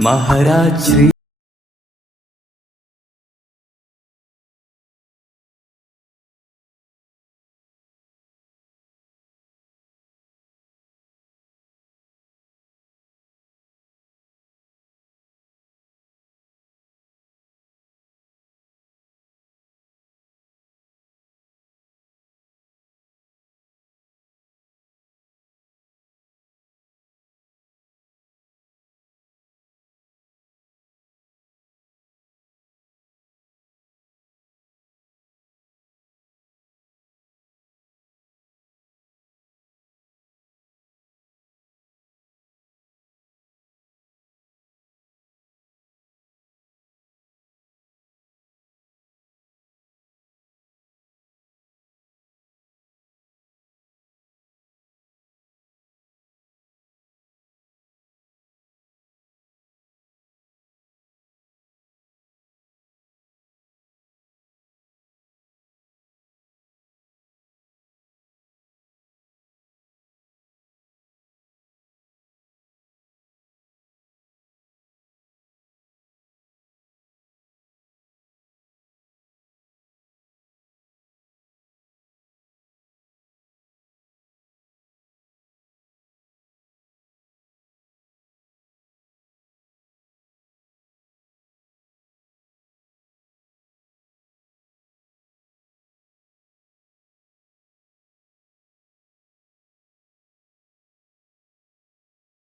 Maharaj Shri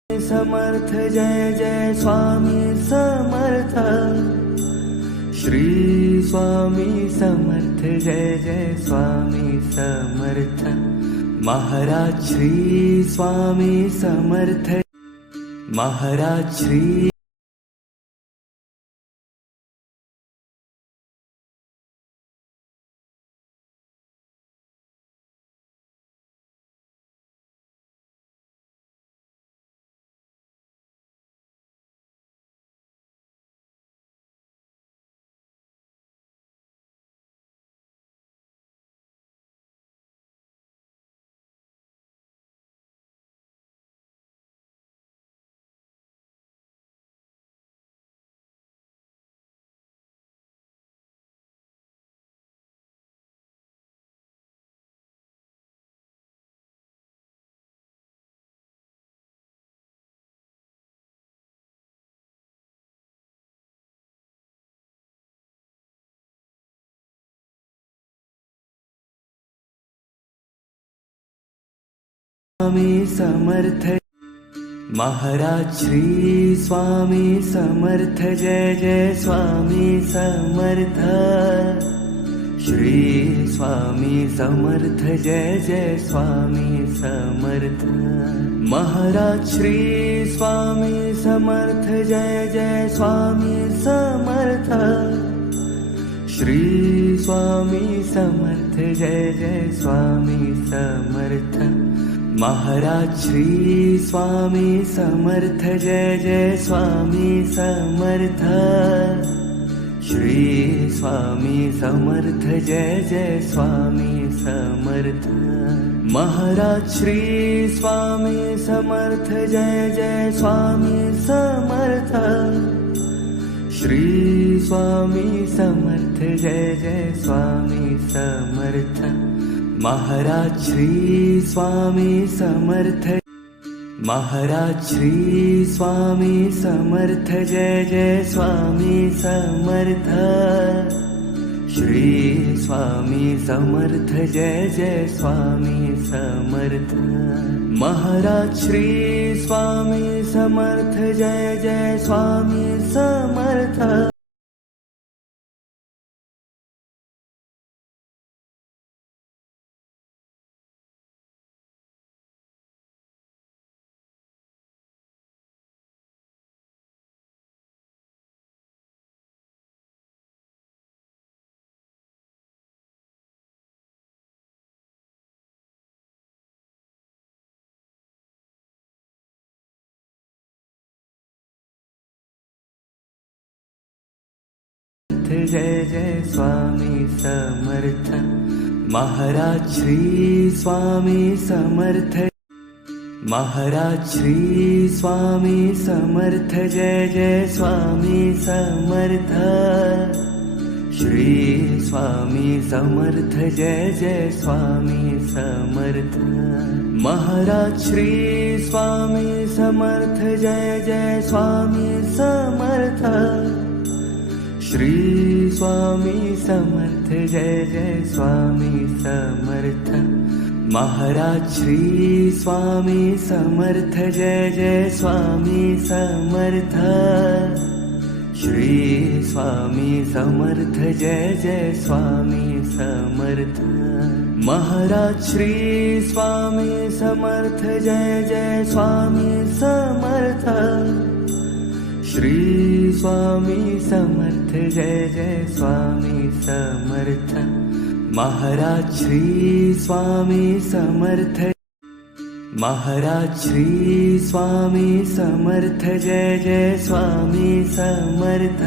Samarth Jai Jai Swami Samarth Shri Swami Samarth Jai Jai Swami Samarth Maharaj Shri Swami Samarth Maharaj Shri Swami Samarth Maharaj Shri Swami Samarth Jai Jai Swami Samarth Shri Swami Samarth Jai Jai Swami Samarth Maharaj Shri Swami Samarth Jai Jai Swami Samarth Shri Swami Samarth Jai Jai Swami Samarth Maharaj Shri Swami Samarth Jai Jai Swami Samarth Shri Swami Samarth Jai Jai Swami Samarth Maharaj Shri Swami Samarth Jai Jai Swami Samarth Shri Swami Samarth Jai Jai Swami Samarth Maharaj Shri Swami Samarth Maharaj Shri Swami Samarth Jai Jai Swami Samarth Shri Swami Samarth Jai Jai Swami Samarth Maharaj Shri Swami Samarth Jai Jai Swami Samarth Jai Jai Swami Samarth Maharaj Shri Swami Samarth Maharaj Shri Swami Samarth Jai Jai Swami Samarth. Shri Swami Samarth Jai Jai Swami Samarth. Maharaj Shri Swami Samarth Jai Jai Swami Samarth. Shri Swami Samarth Jai Jai Swami Samarth. Maharaj Shri Swami Samarth Jai Jai Swami Samarth. Shri Swami Samarth Jai Jai Swami Samarth. Maharaj Shri Swami Samarth Jai Jai Swami Samarth. Shri Swami Samarth Jai Jai Swami Samarth. Maharaj Shri Swami Samarth. Maharaj Shri Swami Samarth Jai Jai Swami Samarth.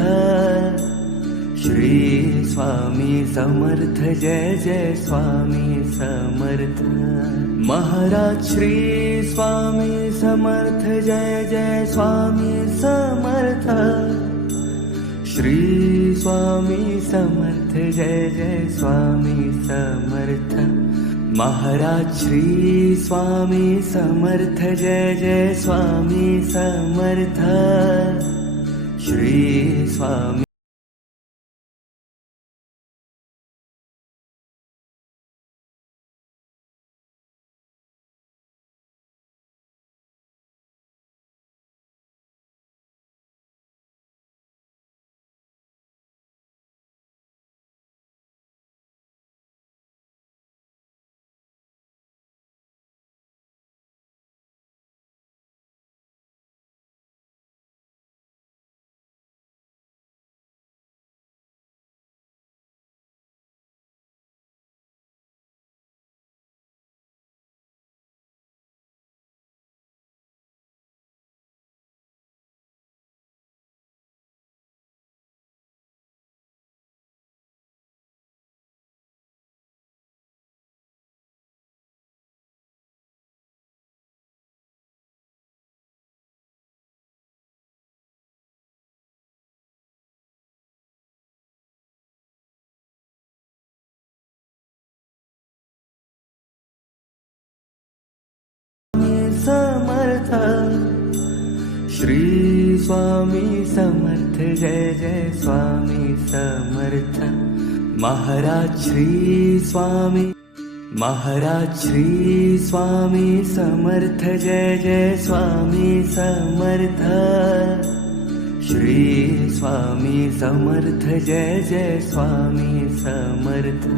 Shri Swami Samarth Jai Jai Swami Samarth. Maharaj Shri Swami Samarth Jai Jai Swami Samarth. Shri Swami Samarth Jai Jai Swami Samarth. Maharaj Shri Swami Samarth Jai Jai Swami Samarth. Shri Swami Samarth. Shri Swami Samarth Jai Jai Swami Samarth. Maharaj Shri Swami. Maharaj Shri Swami Samarth Jai Jai Swami Samarth. Shri Swami Samarth Jai Jai Swami Samarth.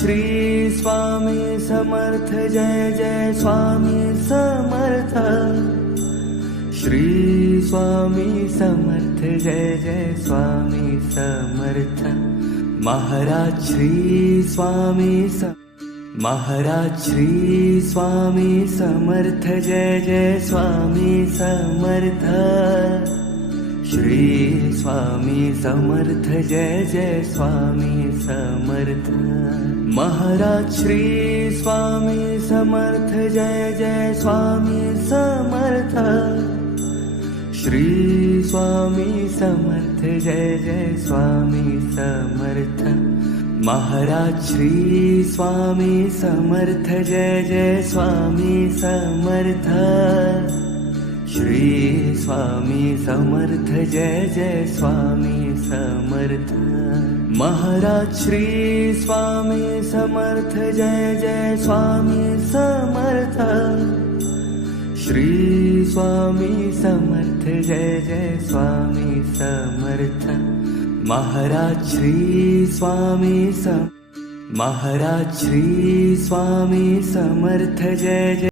Shri Swami Samarth Jai Jai Swami Samarth. Shri Swami Samarth Jai Jai Swami Samarth. Maharaj Shri Swami Maharaj Shri Swami Samarth Jai Jai Swami Samarth. Shri Swami Samarth Jai Jai Swami Samarth. Maharaj Shri Swami Samarth Jai Jai Swami Samarth. Shri Swami Samarth Jai Jai Swami Samarth. Maharaj Shri Swami Samarth Jai Jai Swami Samarth. Shri Swami Samarth Jai Jai Swami Samarth. Maharaj Shri Swami Samarth Jai Jai Swami Samarth. Shri Swami Samarth Jai Jai Swami Samarth. Maharaj Shri Swami Maharaj Shri Swami Samarth Jai Jai